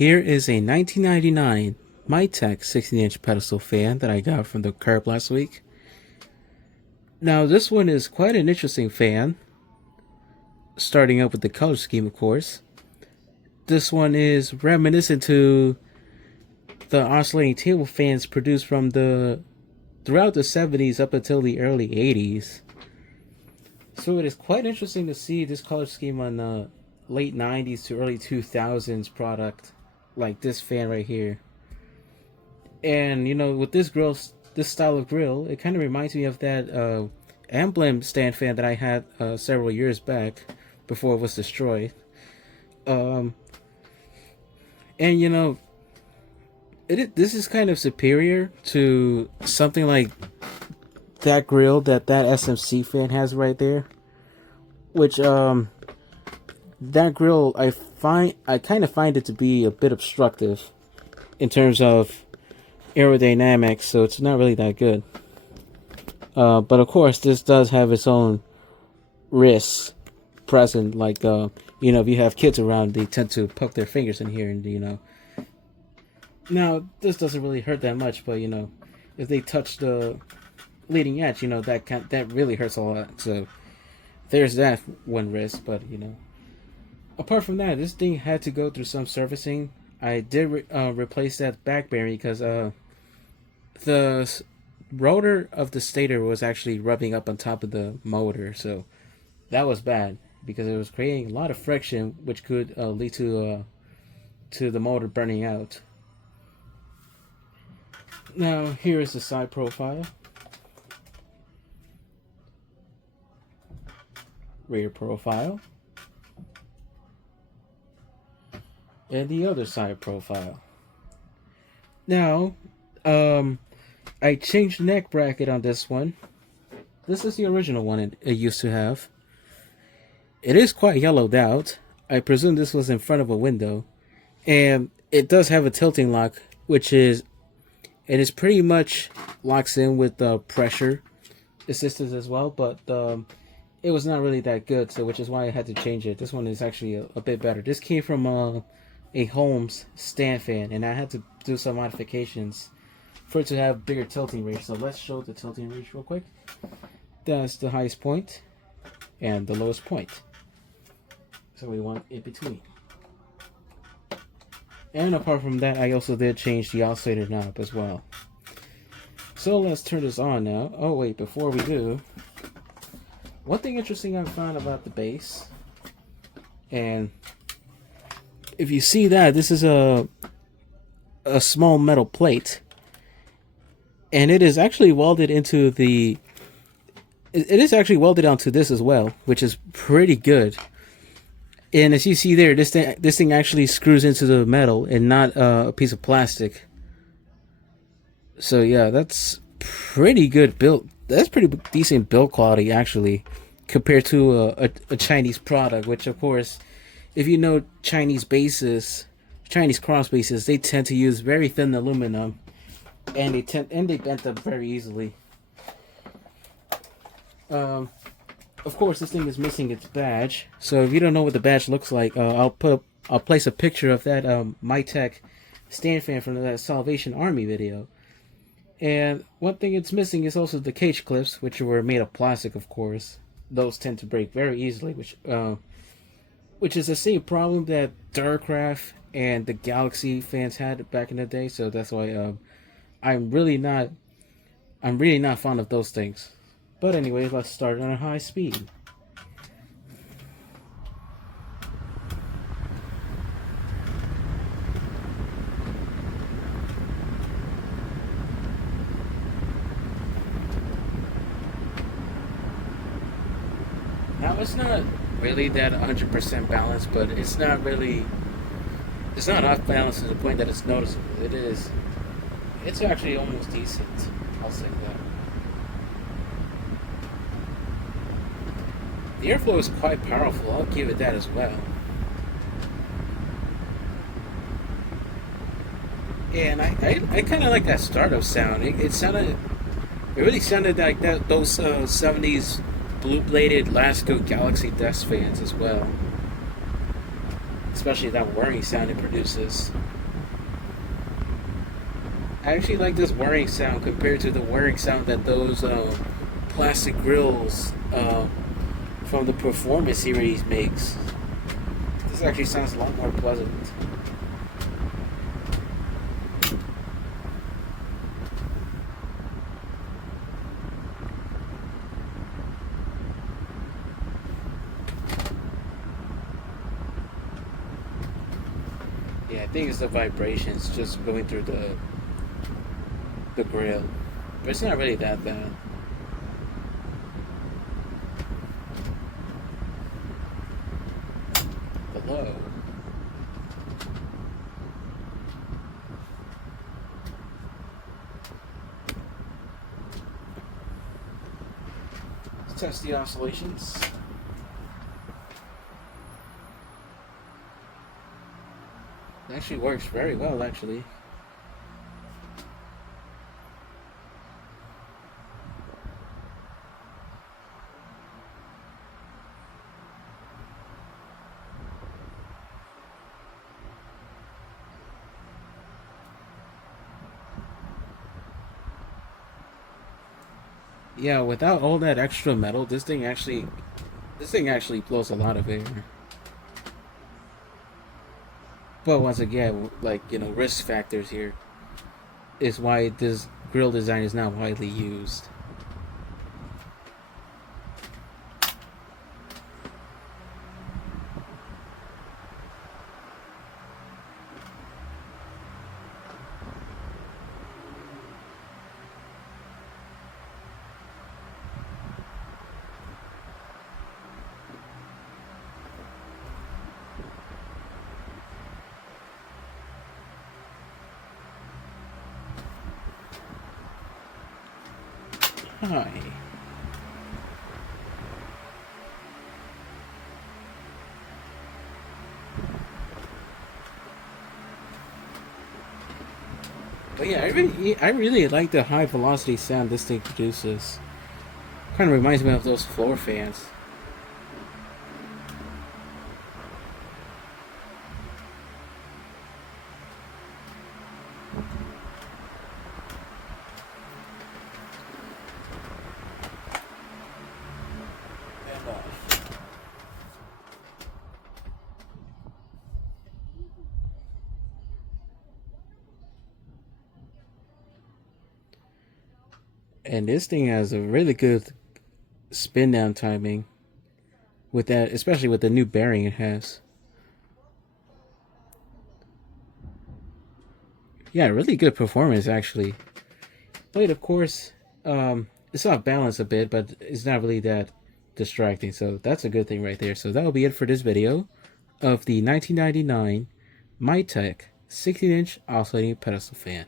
Here is a 1999 Mytek 16-inch pedestal fan that I got from the curb last week. Now this one is quite an interesting fan, starting up with the color scheme of course. This one is reminiscent to the oscillating table fans produced from throughout the 70s up until the early 80s. So it is quite interesting to see this color scheme on the late 90s to early 2000s product like this fan right here. And you know, with this style of grill, it kind of reminds me of that emblem stand fan that I had several years back before it was destroyed. And you know, this is kind of superior to something like that grill that SMC fan has right there, which that grill I kind of find it to be a bit obstructive in terms of aerodynamics, so it's not really that good. But of course, this does have its own risks present, like you know, if you have kids around, they tend to poke their fingers in here, and you know. Now, this doesn't really hurt that much, but you know, if they touch the leading edge, you know, that really hurts a lot. So there's that one risk, but you know, apart from that, this thing had to go through some servicing. I did replace that back bearing because the rotor of the stator was actually rubbing up on top of the motor, so that was bad because it was creating a lot of friction, which could lead to the motor burning out. Now here is the side profile, rear profile, and the other side profile. Now, I changed the neck bracket on this one. This is the original one it used to have. It is quite yellowed out. I presume this was in front of a window, and it does have a tilting lock, which is pretty much locks in with the pressure assistance as well, but it was not really that good, so which is why I had to change it. This one is actually a bit better. This came from a Holmes stand fan, and I had to do some modifications for it to have bigger tilting range. So let's show the tilting range real quick. That's the highest point and the lowest point. So we want in between. And apart from that, I also did change the oscillator knob as well. So let's turn this on now. Oh wait, before we do, one thing interesting I found about the base, and if you see that, this is a small metal plate, and it is actually welded into the. It is actually welded onto this as well, which is pretty good. And as you see there, this thing actually screws into the metal and not a piece of plastic. So yeah, that's pretty good build. That's pretty decent build quality actually, compared to a Chinese product. Which of course, if you know Chinese cross bases, they tend to use very thin aluminum, and they bent up very easily. Of course, this thing is missing its badge. So if you don't know what the badge looks like, I'll place a picture of that Mytek stand fan from that Salvation Army video. And one thing it's missing is also the cage clips, which were made of plastic, of course. Those tend to break very easily, which is the same problem that Duracraft and the Galaxy fans had back in the day. So that's why I'm really not fond of those things. But anyway, let's start on a high speed. Now it's not really that 100% balanced, but it's not off balance to the point that it's noticeable. It's actually almost decent, I'll say that. The airflow is quite powerful, I'll give it that as well. And I kind of like that startup sound. It really sounded like those 70s blue-bladed Lasco Galaxy desk fans as well. Especially that whirring sound it produces. I actually like this whirring sound compared to the whirring sound that those plastic grills from the Performance series makes. This actually sounds a lot more pleasant. Yeah, I think it's the vibrations just going through the grill. But it's not really that bad. Hello. Let's test the oscillations. It actually works very well, actually. Yeah, without all that extra metal, this thing actually blows a lot of air. But once again, like risk factors here is why this grill design is not widely used. Hi. But yeah, I really like the high velocity sound this thing produces. Kind of reminds me of those floor fans. And this thing has a really good spin down timing with that, especially with the new bearing it has. Yeah, really good performance actually. But of course, it's off balance a bit, but it's not really that distracting. So that's a good thing right there. So that'll be it for this video of the 1999 Mytek 16-inch oscillating pedestal fan.